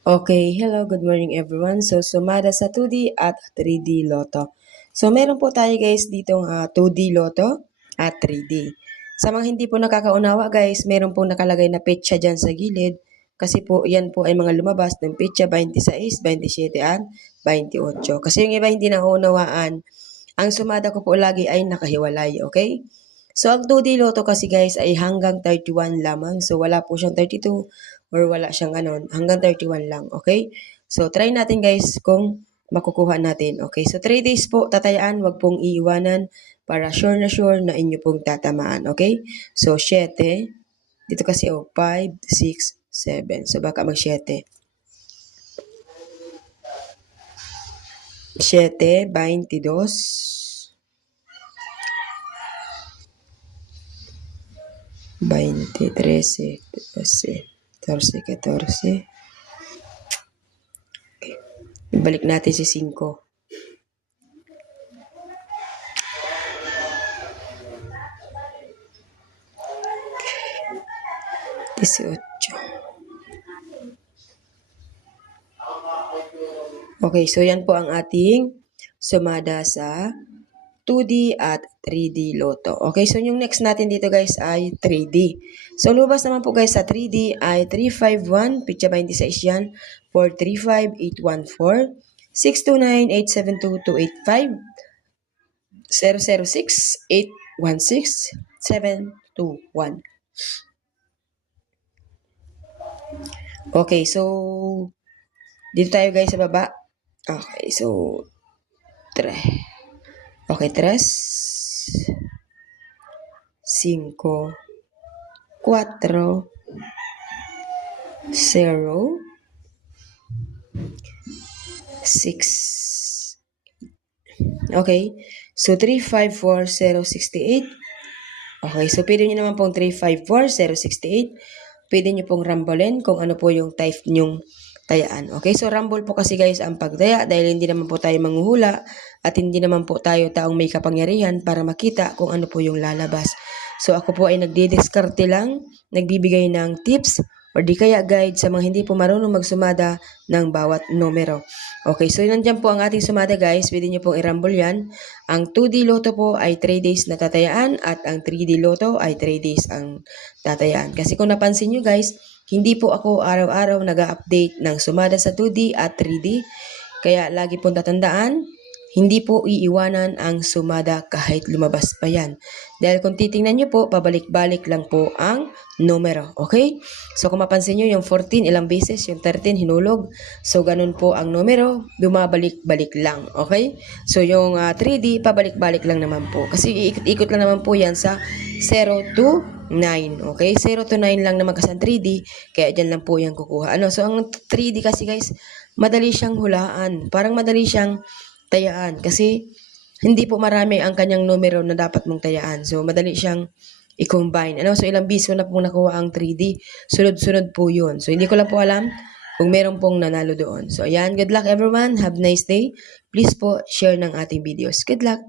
Okay, hello, good morning everyone. So, sumada sa 2D at 3D Lotto. So, meron po tayo guys ditong ah, 2D Lotto at 3D. Sa mga hindi po nakakaunawa guys, meron po nakalagay na petsa dyan sa gilid. Kasi po, yan po ay mga lumabas ng petsa 26, 27 at 28. Kasi yung iba hindi naunawaan, ang sumada ko po lagi ay nakahiwalay, okay? So, ang 2D Lotto kasi guys ay hanggang 31 lamang. So, wala po siyang 32 or wala siyang ano, hanggang 31 lang, okay? So, try natin guys kung makukuha natin, okay? So, 3 days po tatayaan, wag pong iiwanan para sure na sure na inyo pong tatamaan, okay? So, 7, dito kasi oh, 5, 6, 7. So, baka mag 7. 7, 22, 20, 13, 12, 14, 14. Okay. Ibalik natin si 5. Dieciocho. Okay, so yan po ang ating sumada sa 2D at 3D Lotto. Okay, so yung next natin dito guys ay 3D. So lumabas naman po guys sa 3D ay 351, pitcha 26 yan, 435814, 629, 872, 006, 816, 721. Okay, so dito tayo guys sa baba. Okay, so tre. Okay, tres. Cinco. Cuatro. Zero. Six. Okay. So, 354,068. Okay. So, pwede nyo naman pong 354,068. Pwede nyo pong rambolin kung ano po yung type nyong tayaan. Okay, so rumble po kasi guys ang pagtaya dahil hindi naman po tayo manghuhula at hindi naman po tayo taong may kapangyarihan para makita kung ano po yung lalabas. So ako po ay nagdidiskarte lang, nagbibigay ng tips or di kaya guide sa mga hindi po marunong magsumada ng bawat numero. Okay, so nandiyan po ang ating sumada guys. Pwede nyo pong i-rumble yan. Ang 2D Lotto po ay 3 days na tatayaan at ang 3D Lotto ay 3 days ang tatayaan. Kasi kung napansin nyo guys, hindi po ako araw-araw nag-update ng sumada sa 2D at 3D. Kaya lagi pong tatandaan, hindi po iiwanan ang sumada kahit lumabas pa yan. Dahil kung titingnan nyo po, pabalik-balik lang po ang numero. Okay? So kung mapansin nyo, yung 14 ilang beses, yung 13 hinulog. So ganun po ang numero, bumabalik-balik lang. Okay? So yung ah, 3D, pabalik-balik lang naman po. Kasi ikot-ikot lang naman po yan sa 0 to 9. Okay? 0 to 9 lang naman kasi ang 3D, kaya dyan lang po yan kukuha. Ano? So ang 3D kasi guys, madali siyang hulaan. Parang madali siyang tayaan kasi hindi po marami ang kanyang numero na dapat mong tayaan. So, madali siyang i-combine. Ano? So, ilang biso na pong nakuha ang 3D. Sunod-sunod po yun. So, hindi ko lang po alam kung meron pong nanalo doon. So, ayan. Good luck everyone. Have a nice day. Please po, share ng ating videos. Good luck.